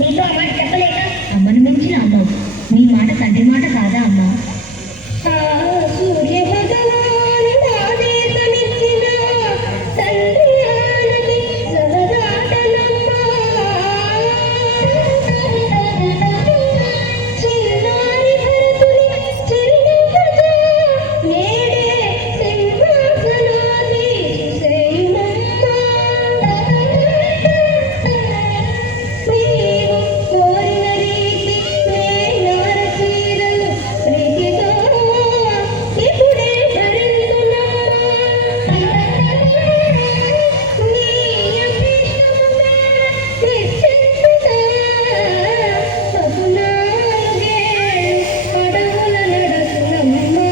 నీతో ఆ మాట చెప్పలేక అమ్మను మించిన అమ్మవు. నీ మాట తండ్రి మాట కాదా అమ్మా? సూర్య భగవానుడు ఆదేశమిచ్చిన తండ్రి ఆనతి సహదాటనమ్మా. చిన్నారి భరతుని చిరునవ్వుతో నేడే సింహాసనాధీశుసేయుమమ్మా. నీవు కోరిన రీతి వేయార చీరలు ప్రీతిగా ఇప్పుడే ధరించునమ్మా. నీ అభీష్టముగా నిశ్చింతుగా పదునాలుగే అడవుల నడుచునమ్మా.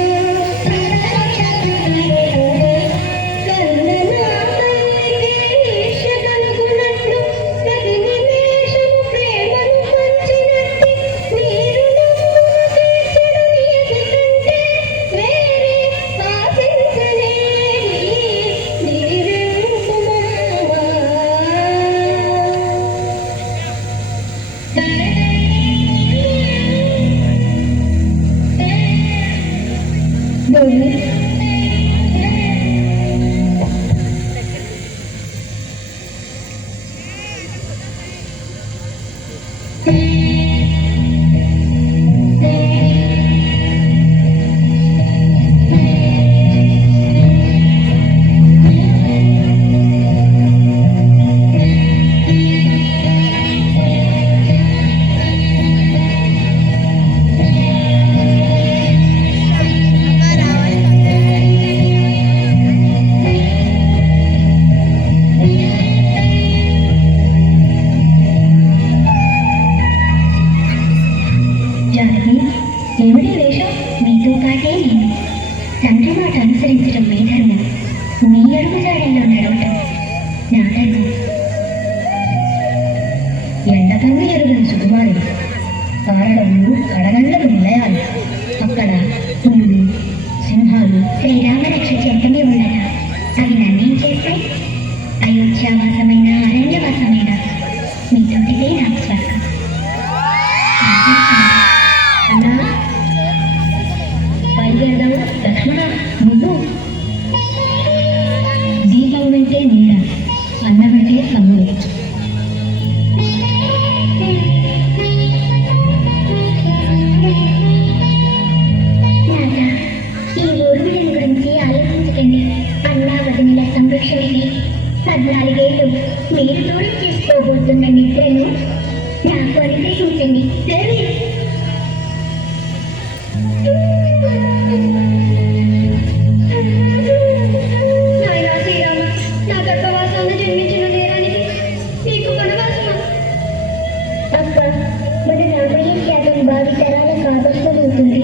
కరుణనామయ్యేషగలుగునట్లు ప్రతి నిమేషము ప్రేమను పంచినట్టి నీరు నమ్మును తీర్చెడు నియతి కంటే వేరే ఆశించనేది నీరింపుమమ్మా. భూమి జానకి, ఏమిటి వేషం? మీతో పాటే నేను. తండ్రి మాట అనుసరించడం మీ ధర్మం. మీ అడుగుజాడల్లో నడవటం నా ధర్మం. ఎండకన్ను ఎరుగని సుకుమారుడు, కారణములు కడగండ్లకు నిలయాలు. అక్కడ పులులు సింహాలు శ్రీరామరక్ష చెంతమే ఉండట. అవి నన్నేం చేస్తాయి? అయోధ్యావాసమైన అరణ్యవాసమైన మీతోటిదే నాకు స్వర్గం. అన్నా, బయలుదేరదావు. లక్ష్మణ, నువ్వు దీపం వెంటే నీడ, అన్న వెంటే కన్నులు. ఈ ఊర్మిళని గురించి ఆలోచించకండి. అన్నా వదినల సంరక్షణకి 14 ఏళ్ళు మీరు దూరం చేసుకోబోతున్న నిద్రను నాకు అనుగ్రహించండి. దేవి, నాయనా శ్రీరామ, నా గర్భవాసాన్ని జన్మించిన నేరానికి నీకు వనవాసమా? అక్క, మన రామయ్య త్యాగం భావి తరాలకు ఆదర్శమవుతుంది.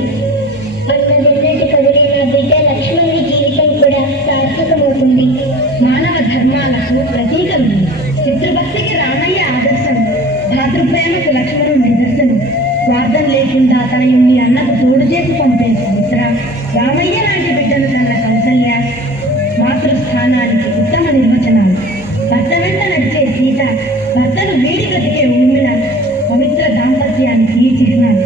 అన్నదెన్నటి కదిలే నా బిడ్డ లక్ష్మణుని జీవితం కూడా సార్థకమవుతుంది. మానవ ధర్మాలకు ప్రతీకం. పితృభక్తికి రామయ్య ఆదర్శం, భాతృప్రేమకు లక్ష్మణుడు నిదర్శనం. స్వార్థం లేకుండా తన ఇన్ని అన్నకు తోడు చేసి పంపే సుమిత్ర, రామయ్య లాంటి బిడ్డలు కన్న కౌసల్య మాతృస్థానానికి ఉత్తమ నిర్వచనాలు. భర్త వెంట నడిచే సీత, భర్తను వీడి బ్రతికే ఊర్మిళ పవిత్ర దాంపత్యానికి చిహ్నాలు.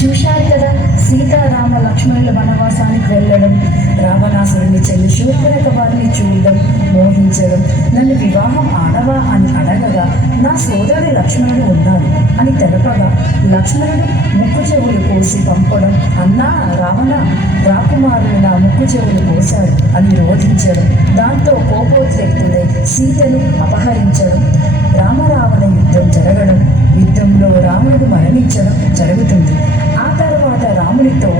చూశారు కదా, సీతారామ లక్ష్మణుల వనవాసానికి వెళ్ళడం, రావణాసురుని చెల్లి శూర్పణఖ వారిని చూడడం, మోహించడం, నన్ను వివాహం ఆడవా అని అడగగా నా సోదరుడు లక్ష్మణుడు ఉన్నాడు అని తెలపగా లక్ష్మణుడు ముక్కు చెవులు కోసి పంపడం, అన్నా రావణ, రాకుమారుడు నా ముక్కు చెవులు కోశాడు అని రోధించడం, దాంతో కోపోద్రేక్తుడై సీతను అపహరించడం, రామరావణ యుద్ధం జరగడం, యుద్ధంలో రాముడు మరణించడం జరుగుతుంది. ఆ తర్వాత రామునితో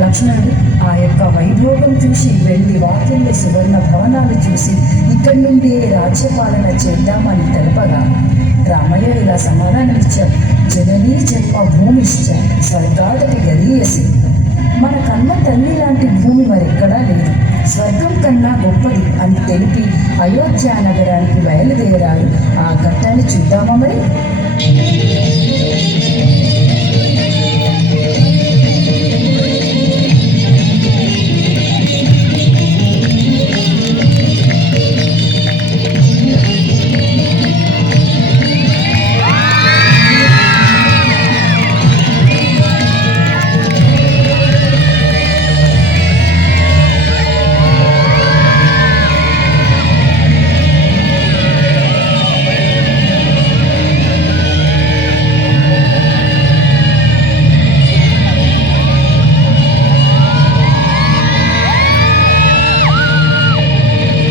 లక్ష్మణుడు ఆ యొక్క వైభోగం చూసి వెళ్ళి వాక్యంలో సువర్ణ భవనాలు చూసి ఇక్కడి నుండి రాజ్యపాలన చేద్దామని తెలపగా రామయ్య ఇలా సమాధానమిచ్చాడు. జననీ జన్మ భూమిశ్చ స్వర్గాదటి గరీయసి. మన కన్న తల్లి లాంటి భూమి మరెక్కడా లేదు, స్వర్గం కన్నా గొప్పది అని తెలిపి అయోధ్య నగరానికి బయలుదేరాడు. ఆ ఘట్టాన్ని చూద్దామా మరి.